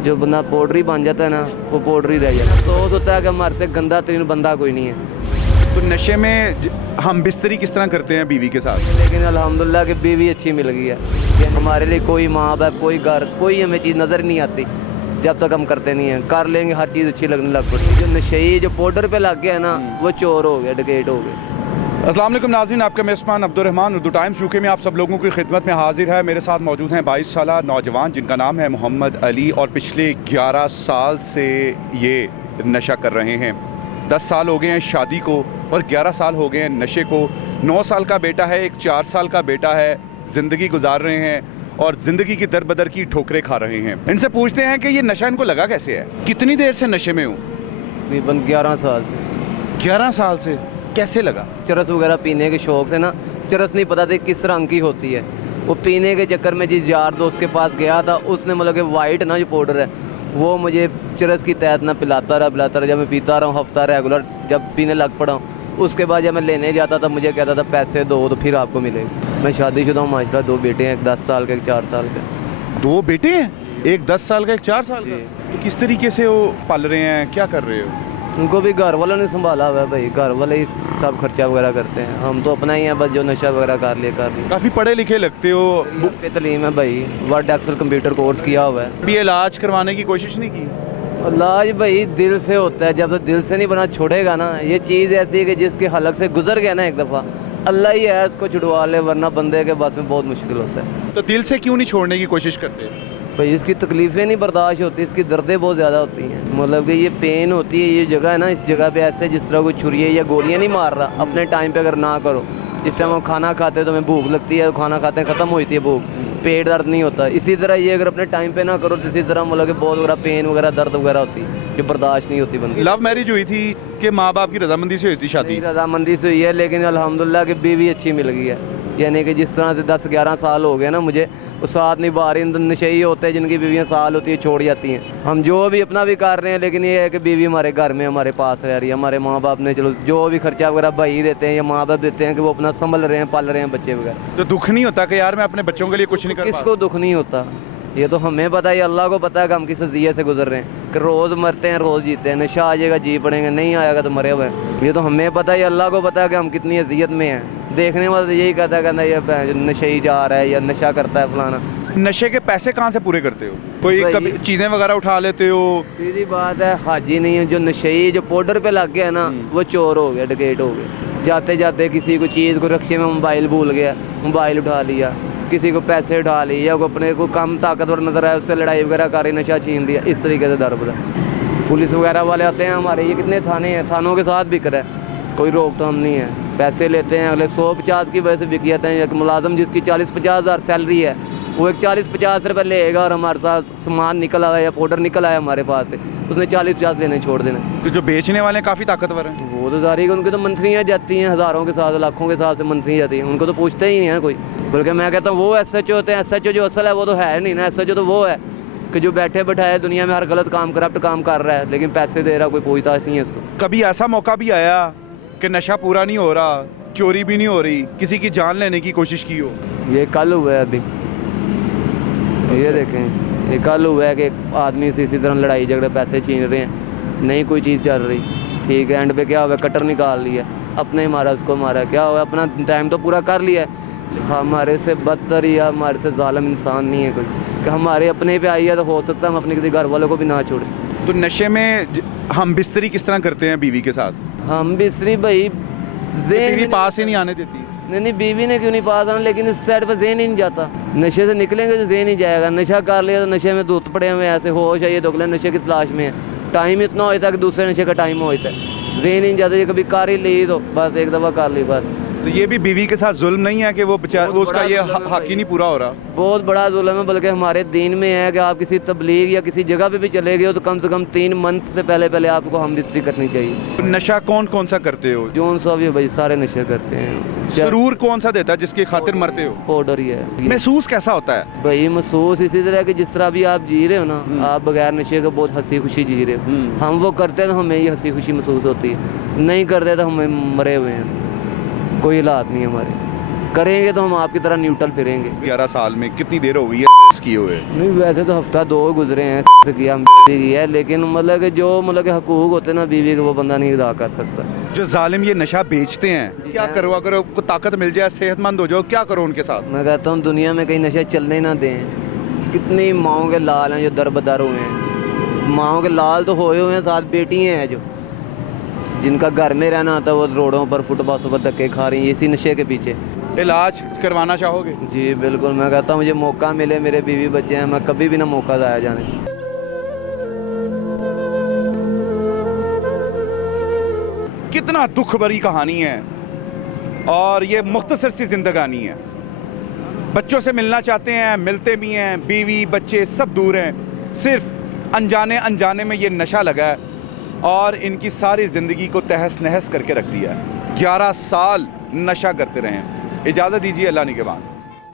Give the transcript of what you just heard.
जो बंदा पाउडरी बन जाता है ना, वो पाउडरी रह जाता है। तो होता है कि हमारे से गंदा तरीन बंदा कोई नहीं है। तो नशे में हम बिस्तरी किस तरह करते हैं बीवी के साथ? लेकिन अल्हम्दुलिल्लाह कि बीवी अच्छी मिल गई है कि हमारे लिए कोई माँ बाप, कोई घर, कोई हमें चीज़ नज़र नहीं आती जब तक हम करते नहीं हैं। कर लेंगे हर चीज़ अच्छी लगने लग पड़ती। जो नशेई जो पाउडर पे लग गया ना, वो चोर हो गया, डकैत हो गया। अस्सलाम वालेकुम नाज़रीन, आपका मेज़बान अब्दुर्रहमान उर्दू टाइम्स यूके में आप सब लोगों की खिदमत में हाजिर है। मेरे साथ मौजूद हैं 22 साल नौजवान जिनका नाम है मोहम्मद अली और पिछले 11 साल से ये नशा कर रहे हैं। 10 साल हो गए हैं शादी को और 11 साल हो गए हैं नशे को। 9 साल का बेटा है, एक 4 साल का बेटा है। ज़िंदगी गुजार रहे हैं और ज़िंदगी की दर बदर की ठोकरें खा रहे हैं। इनसे पूछते हैं कि ये नशा इनको लगा कैसे है, कितनी देर से नशे में हूँ? तकरीबन 11 साल से। 11 साल से कैसे लगा? चरस वगैरह पीने के शौक़ से ना, चरस नहीं पता थी किस रंग की होती है। वो पीने के चक्कर में जिस यार दोस्त के पास गया था, उसने मतलब कि वाइट ना जो पाउडर है, वो मुझे चरस की तहत ना पिलाता रहा। जब मैं पीता रहा हूँ हफ्ता रेगुलर, जब पीने लग पड़ा हूँ, उसके बाद जब मैं लेने जाता था मुझे कहता था पैसे दो तो फिर आपको मिलेगा। मैं शादीशुदा हूँ माशाल्लाह, 2 बेटे हैं, एक 10 साल का, एक 4 साल का। 2 बेटे हैं, एक 10 साल का, एक 4 साल का। तो किस तरीके से वो पाल रहे हैं, क्या कर रहे हो? उनको भी घर वालों ने संभाला हुआ है भाई, घर वाले ही सब खर्चा वगैरह करते हैं। हम तो अपना ही है बस, जो नशा वगैरह कर लिया। काफ़ी पढ़े लिखे लगते हो। पे तलीम है भाई, वर्ड एक्सेल कंप्यूटर कोर्स किया हुआ है। भी इलाज करवाने की कोशिश नहीं की? इलाज भाई दिल से होता है, जब तक दिल से नहीं बना छोड़ेगा ना। ये चीज़ ऐसी है कि जिसके हलक से गुजर गया ना एक दफ़ा, अल्लाह ही है उसको छुड़वा ले, वरना बंदे के बस में बहुत मुश्किल होता है। तो दिल से क्यों नहीं छोड़ने की कोशिश करते? भाई इसकी तकलीफ़ें नहीं बर्दाश्त होती, इसकी दर्दें बहुत ज़्यादा होती हैं। मतलब कि ये पेन होती है, ये जगह है ना, इस जगह पे ऐसे जिस तरह कोई छुरी या गोलियाँ नहीं मार रहा। अपने टाइम पे अगर ना करो, जिस टाइम हम खाना खाते हैं तो हमें भूख लगती है, खाना खाते हैं ख़त्म होती है भूख, पेट दर्द नहीं होता। इसी तरह ये अगर अपने टाइम पे ना करो तो इसी तरह मतलब कि बहुत वगैरह पेन वगैरह दर्द वगैरह होती है, जो बर्दाश्त नहीं होती बंदी। लव मैरिज हुई थी कि माँ बाप की रजामंदी से हुई थी शादी? रजामंदी से हुई है, लेकिन अल्हम्दुलिल्लाह कि बीवी अच्छी मिल गई है। यानी कि जिस तरह से 10-11 साल हो गए ना मुझे, वो साथ निभा रही। नशेई होते हैं जिनकी बीवियाँ साल होती है छोड़ जाती हैं। हम जो भी अपना भी कर रहे हैं, लेकिन ये है कि बीवी हमारे घर में हमारे पास रह रही है। हमारे माँ बाप ने चलो जो भी खर्चा वगैरह भाई देते हैं या माँ बाप देते हैं कि वो अपना संभल रहे हैं, पाल रहे हैं बच्चे वगैरह। तो दुख नहीं होता कि यार मैं अपने बच्चों के लिए कुछ नहीं कर पा? किसको दुख नहीं होता, ये तो हमें पता है, अल्लाह को पता है कि हम किस अज़ियत से गुजर रहे हैं। कि रोज़ मरते हैं रोज़ जीते हैं। नशा आ जाएगा जी पड़ेंगे, नहीं आएगा तो मरे हुए हैं। ये तो हमें पता है, अल्लाह को पता है कि हम कितनी अज़ियत में हैं। देखने वाला तो यही कहता है, कहना ये नशे जा रहा है या नशा करता है फलाना। नशे के पैसे कहाँ से पूरे करते हो? कोई कभी चीज़ें वगैरह उठा लेते हो? सीधी बात है, हाजी नहीं है। जो नशेई जो पाउडर पे लग गया ना, वो चोर हो गया, डकैत हो गया। जाते जाते किसी को चीज़ को, रक्शे में मोबाइल भूल गया, मोबाइल उठा लिया, किसी को पैसे उठा लिए, या को अपने को कम ताकतवर नजर आया उससे लड़ाई वगैरह कर नशा छीन लिया। इस तरीके से दर बदर पुलिस वगैरह वाले आते हैं हमारे। ये कितने थाने हैं, थानों के साथ बिक रहा है, कोई रोक तो हम नहीं है। पैसे लेते हैं अगले 100-50 की वजह से बिक जाते हैं। एक मुलाजम जिसकी 40-50 हज़ार सैलरी है, वो एक 40-50 रुपये लेगा और हमारे साथ सामान निकल आया या पाउडर निकल आया हमारे पास से, उसने 40-50 लेने छोड़ देना। तो जो बेचने वाले काफ़ी ताकतवर हैं, वो तो जारी, उनकी तो मंथलियाँ जाती हैं हज़ारों के साथ, लाखों के साथ से मंथली जाती हैं। उनको तो पूछते ही नहीं है कोई। बल्कि मैं कहता हूँ वो SHO होते हैं, SHO जो असल है वो तो है नहीं ना। SHO तो वो है कि जो बैठे बैठाए दुनिया में हर गलत काम, करप्ट काम कर रहा है, लेकिन पैसे दे रहा, कोई पूछताछ नहीं है इसको। कभी ऐसा मौका भी आया कि नशा पूरा नहीं हो रहा, चोरी भी नहीं हो रही, किसी की जान लेने की कोशिश की हो? ये कल हुआ है अभी, ये देखें, ये कल हुआ है कि एक आदमी से इसी तरह लड़ाई झगड़े, पैसे छीन रहे हैं, नहीं कोई चीज़ चल रही, ठीक है। एंड पे क्या हुआ, कटर निकाल लिया, अपने ही मारा, उसको मारा। क्या हुआ, अपना टाइम तो पूरा कर लिया है। हमारे से बदतर या हमारे से जालिम इंसान नहीं है कोई कि हमारे अपने पे आई है, तो हो सकता है हम अपने किसी घर वालों को भी ना छोड़ें। तो नशे में हम बिस्तरी किस तरह करते हैं बीवी के साथ? हम बिस्तरी भाई बीवी पास ही नहीं आने देती? नहीं, बीवी ने क्यों नहीं पास आना, लेकिन इस साइड पर ज़हन ही नहीं जाता। नशे से निकलेंगे तो ज़हन ही जाएगा। नशा कर लिया तो नशे में दूध पड़े हुए ऐसे होश है, ये दोगले नशे की तलाश में है। टाइम इतना होता है कि दूसरे नशे का टाइम होता है, ज़हन ही नहीं जाता। ये कभी कर ही ली तो बस एक दफ़ा कर ली बस। तो ये भी बीवी के साथ जुल्म नहीं है कि वो उसका ये हक ही नहीं पूरा हो रहा? बहुत बड़ा जुल्म है, बल्कि हमारे दीन में है कि आप किसी तबलीग या किसी जगह पे भी चले गए हो तो कम से कम 3 मंथ से पहले आपको हम बिस्तरी करनी चाहिए। तो नशा कौन कौन सा करते हो? जोन सा भी भाई सारे नशे करते हैं। सुरूर कौन सा देता है जिसकी खातिर मरते हो? पाउडर ही है। महसूस कैसा होता है भाई? महसूस इसी तरह कि जिस तरह भी आप जी रहे हो ना, आप बगैर नशे के बहुत हंसी खुशी जी रहे हो। हम वो करते हैं तो हमें ये हंसी खुशी महसूस होती है, नहीं करते तो हमें मरे हुए हैं, कोई हालात नहीं हमारे। करेंगे तो हम आपकी तरह न्यूट्रल फिरेंगे। 11 साल में कितनी देर हो गई है किए हुए? नहीं वैसे तो हफ्ता 2 गुजरे हैं किया किया है, लेकिन मतलब कि जो मतलब कि हकूक होते हैं ना बीवी के, वो बंदा नहीं अदा कर सकता। जो जालिम ये नशा बेचते हैं, क्या करो? अगर आपको ताकत मिल जाए, सेहतमंद हो जाओ, क्या करो उनके साथ? मैं कहता हूँ दुनिया में कहीं नशे चलने ही ना दें। कितनी माओं के लाल हैं जो दर बदर हुए हैं। माओं के लाल तो होए हुए हैं, साथ बेटी हैं जो जिनका घर में रहना आता है, वो रोडों पर फुटपाथों पर धक्के खा रही हैं इसी नशे के पीछे। इलाज करवाना चाहोगे? जी बिल्कुल, मैं कहता हूँ मुझे मौका मिले, मेरे बीवी बच्चे हैं, मैं कभी भी ना मौका जाया जाने। कितना दुख भरी कहानी है और ये मुख्तसर सी जिंदगानी है। बच्चों से मिलना चाहते हैं, मिलते भी हैं, बीवी बच्चे सब दूर हैं, सिर्फ अनजाने अनजाने में ये नशा लगा है और इनकी सारी ज़िंदगी को तहस नहस करके रख दिया है। 11 साल नशा करते रहे हैं। इजाज़त दीजिए, अल्लाह निगहबान।